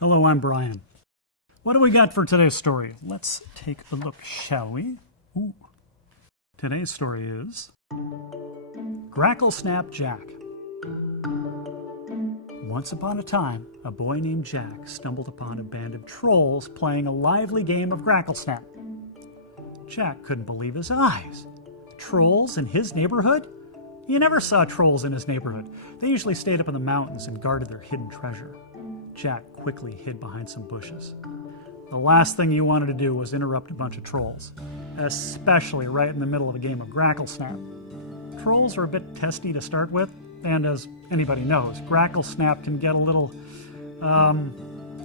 Hello, I'm Brian. What do we got for today's story? Let's take a look, shall we? Ooh. Today's story is Gracklesnap Jack. Once upon a time, a boy named Jack stumbled upon a band of trolls playing a lively game of Gracklesnap. Jack couldn't believe his eyes. Trolls in his neighborhood? He never saw trolls in his neighborhood. They usually stayed up in the mountains and guarded their hidden treasure. Jack quickly hid behind some bushes. The last thing you wanted to do was interrupt a bunch of trolls, especially right in the middle of a game of Gracklesnap. Trolls are a bit testy to start with, and as anybody knows, Gracklesnap can get a little,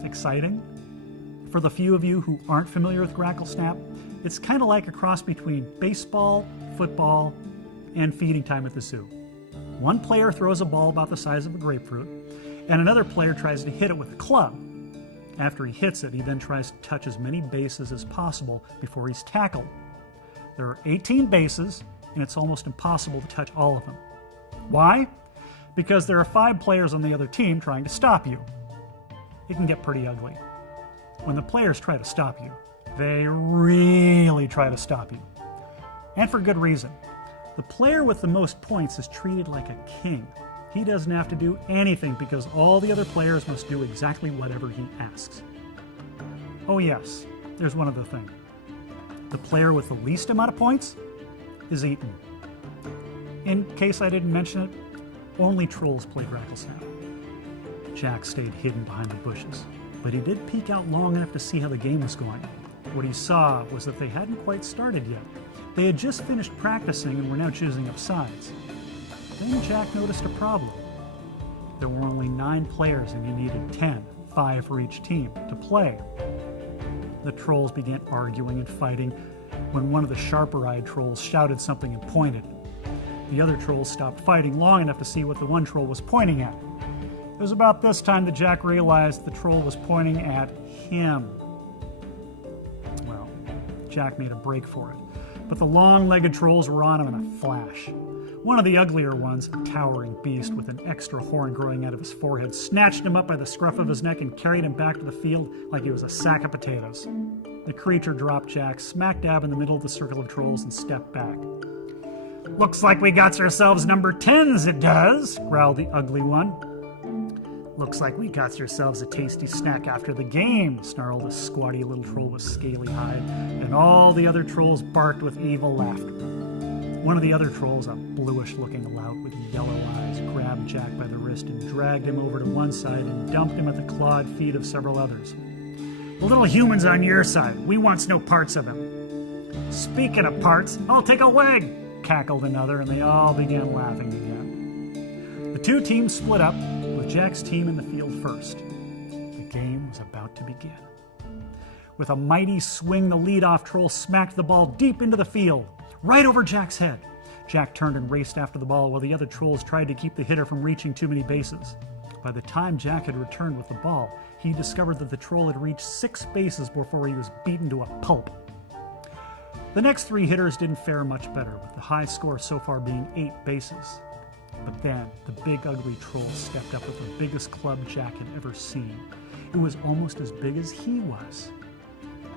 exciting. For the few of you who aren't familiar with Gracklesnap, it's kind of like a cross between baseball, football, and feeding time at the zoo. One player throws a ball about the size of a grapefruit, and another player tries to hit it with a club. After he hits it, he then tries to touch as many bases as possible before he's tackled. There are 18 bases, and it's almost impossible to touch all of them. Why? Because there are 5 players on the other team trying to stop you. It can get pretty ugly. When the players try to stop you, they really try to stop you. And for good reason. The player with the most points is treated like a king. He doesn't have to do anything because all the other players must do exactly whatever he asks. Oh yes, there's one other thing. The player with the least amount of points is eaten. In case I didn't mention it, only trolls play Gracklesnap. Jack stayed hidden behind the bushes, but he did peek out long enough to see how the game was going. What he saw was that they hadn't quite started yet. They had just finished practicing and were now choosing up sides. Then Jack noticed a problem. There were only 9 players and he needed 10, 5 for each team, to play. The trolls began arguing and fighting when one of the sharper-eyed trolls shouted something and pointed. The other trolls stopped fighting long enough to see what the one troll was pointing at. It was about this time that Jack realized the troll was pointing at him. Well, Jack made a break for it, but the long-legged trolls were on him in a flash. One of the uglier ones, a towering beast with an extra horn growing out of his forehead, snatched him up by the scruff of his neck and carried him back to the field like he was a sack of potatoes. The creature dropped Jack smack dab in the middle of the circle of trolls and stepped back. "Looks like we got ourselves number 10s, it does," growled the ugly one. "Looks like we got ourselves a tasty snack after the game," snarled a squatty little troll with scaly hide, and all the other trolls barked with evil laughter. One of the other trolls, a bluish-looking lout with yellow eyes, grabbed Jack by the wrist and dragged him over to one side and dumped him at the clawed feet of several others. "The little human's on your side. We wants no parts of him." "Speaking of parts, I'll take a leg," cackled another, and they all began laughing again. The 2 teams split up, with Jack's team in the field first. The game was about to begin. With a mighty swing, the leadoff troll smacked the ball deep into the field, right over Jack's head. Jack turned and raced after the ball while the other trolls tried to keep the hitter from reaching too many bases. By the time Jack had returned with the ball, he discovered that the troll had reached 6 bases before he was beaten to a pulp. The next 3 hitters didn't fare much better, with the high score so far being 8 bases. But then, the big ugly troll stepped up with the biggest club Jack had ever seen. It was almost as big as he was.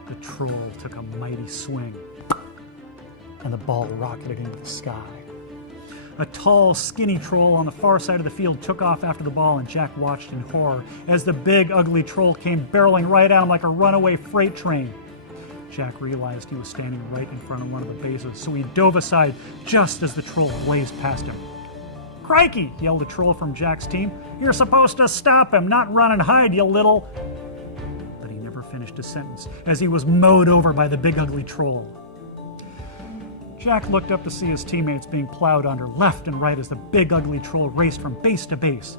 The troll took a mighty swing, and the ball rocketed into the sky. A tall, skinny troll on the far side of the field took off after the ball, and Jack watched in horror as the big, ugly troll came barreling right at him like a runaway freight train. Jack realized he was standing right in front of one of the bases, so he dove aside just as the troll blazed past him. "Crikey!" yelled a troll from Jack's team. "You're supposed to stop him, not run and hide, you little..." But he never finished his sentence, as he was mowed over by the big, ugly troll. Jack looked up to see his teammates being plowed under left and right as the big, ugly troll raced from base to base.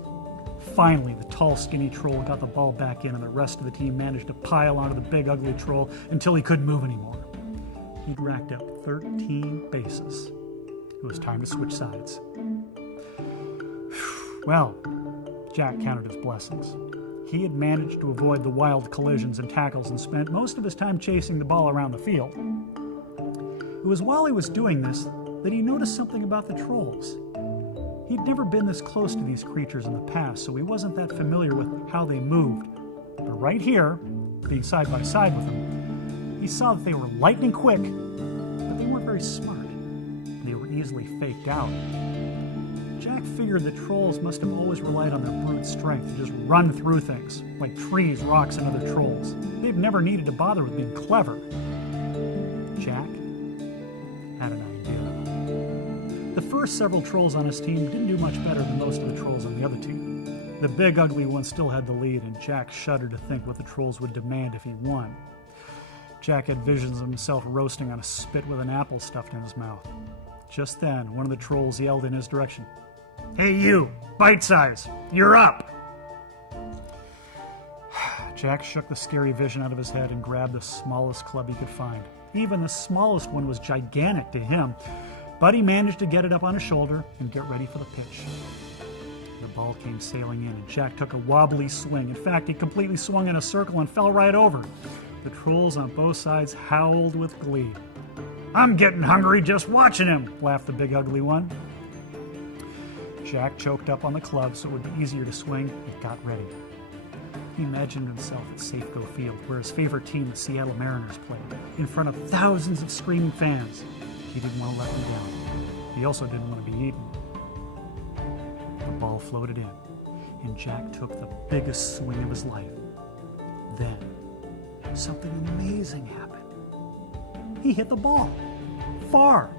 Finally, the tall, skinny troll got the ball back in, and the rest of the team managed to pile onto the big, ugly troll until he couldn't move anymore. He'd racked up 13 bases. It was time to switch sides. Well, Jack counted his blessings. He had managed to avoid the wild collisions and tackles and spent most of his time chasing the ball around the field. It was while he was doing this that he noticed something about the trolls. He'd never been this close to these creatures in the past, so he wasn't that familiar with how they moved But right here, being side by side with him, he saw that they were lightning quick, but they weren't very smart. They were easily faked out. Jack figured that trolls must have always relied on their brute strength to just run through things, like trees, rocks, and other trolls. They've never needed to bother with being clever. Jack had an idea. The first several trolls on his team didn't do much better than most of the trolls on the other team. The big ugly one still had the lead, and Jack shuddered to think what the trolls would demand if he won. Jack had visions of himself roasting on a spit with an apple stuffed in his mouth. Just then, one of the trolls yelled in his direction, "Hey you, Bite Size, you're up!" Jack shook the scary vision out of his head and grabbed the smallest club he could find. Even the smallest one was gigantic to him, but he managed to get it up on his shoulder and get ready for the pitch. The ball came sailing in, and Jack took a wobbly swing. In fact, he completely swung in a circle and fell right over. The trolls on both sides howled with glee. "I'm getting hungry just watching him," laughed the big ugly one. Jack choked up on the club so it would be easier to swing and got ready. He imagined himself at Safeco Field, where his favorite team, the Seattle Mariners, played, in front of thousands of screaming fans. He didn't want to let them down. He also didn't want to be eaten. The ball floated in, and Jack took the biggest swing of his life. Then, something amazing happened. He hit the ball. Far.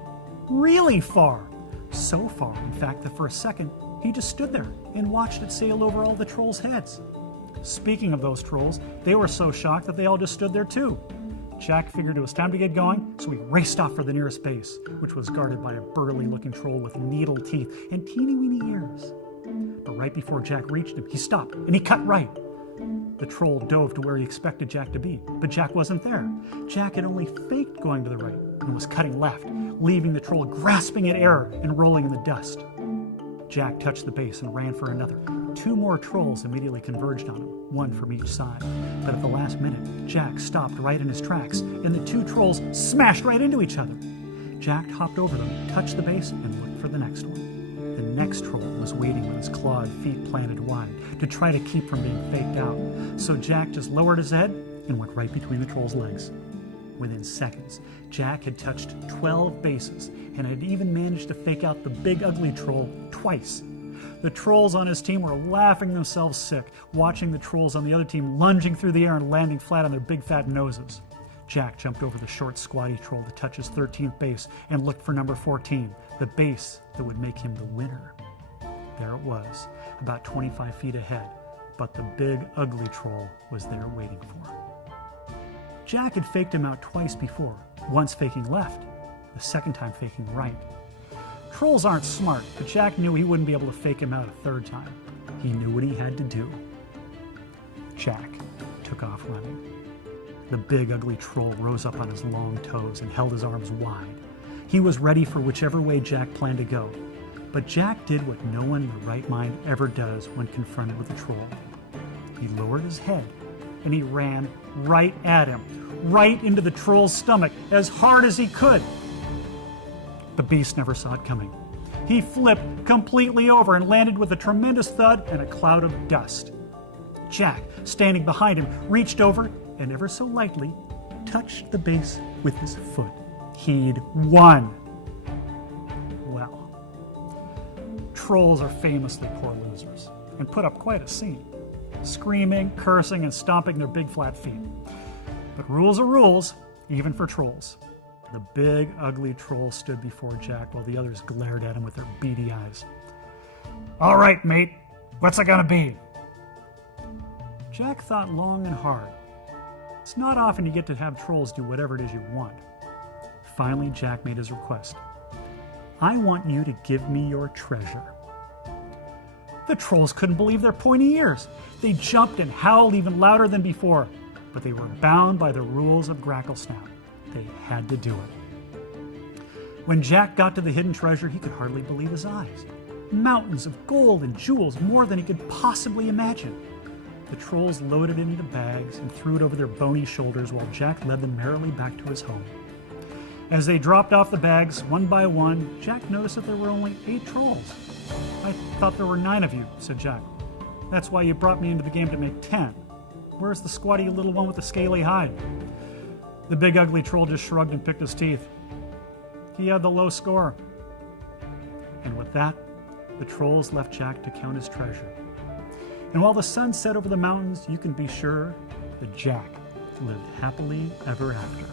Really far. So far, in fact, that for a second, he just stood there and watched it sail over all the trolls' heads. Speaking of those trolls, they were so shocked that they all just stood there too. Jack figured it was time to get going, so he raced off for the nearest base, which was guarded by a burly-looking troll with needle teeth and teeny-weeny ears. But right before Jack reached him, he stopped, and he cut right. The troll dove to where he expected Jack to be, but Jack wasn't there. Jack had only faked going to the right and was cutting left, leaving the troll grasping at air and rolling in the dust. Jack touched the base and ran for another. 2 more trolls immediately converged on him, 1 from each side. But at the last minute, Jack stopped right in his tracks, and the 2 trolls smashed right into each other. Jack hopped over them, touched the base, and looked for the next one. The next troll was waiting with his clawed feet planted wide to try to keep from being faked out. So Jack just lowered his head and went right between the troll's legs. Within seconds, Jack had touched 12 bases and had even managed to fake out the big ugly troll twice. The trolls on his team were laughing themselves sick, watching the trolls on the other team lunging through the air and landing flat on their big fat noses. Jack jumped over the short, squatty troll to touch his 13th base and looked for number 14, the base that would make him the winner. There it was, about 25 feet ahead, but the big, ugly troll was there waiting for him. Jack had faked him out twice before, once faking left, the second time faking right. Trolls aren't smart, but Jack knew he wouldn't be able to fake him out a third time. He knew what he had to do. Jack took off running. The big, ugly troll rose up on his long toes and held his arms wide. He was ready for whichever way Jack planned to go. But Jack did what no one in their right mind ever does when confronted with a troll. He lowered his head, and he ran right at him, right into the troll's stomach, as hard as he could. The beast never saw it coming. He flipped completely over and landed with a tremendous thud and a cloud of dust. Jack, standing behind him, reached over and ever so lightly touched the base with his foot. He'd won. Well, trolls are famously poor losers and put up quite a scene, screaming, cursing, and stomping their big flat feet. But rules are rules, even for trolls. The big, ugly troll stood before Jack while the others glared at him with their beady eyes. "All right, mate, what's it gonna be?" Jack thought long and hard. It's not often you get to have trolls do whatever it is you want. Finally, Jack made his request. "I want you to give me your treasure." The trolls couldn't believe their pointy ears. They jumped and howled even louder than before, but they were bound by the rules of Gracklesnap. They had to do it. When Jack got to the hidden treasure, he could hardly believe his eyes. Mountains of gold and jewels, more than he could possibly imagine. The trolls loaded it into bags and threw it over their bony shoulders while Jack led them merrily back to his home. As they dropped off the bags, one by one, Jack noticed that there were only 8 trolls. "I thought there were 9 of you," said Jack. "That's why you brought me into the game to make 10. Where's the squatty little one with the scaly hide? The big ugly troll just shrugged and picked his teeth. He had the low score. And with that, the trolls left Jack to count his treasure. And while the sun set over the mountains, you can be sure that Jack lived happily ever after.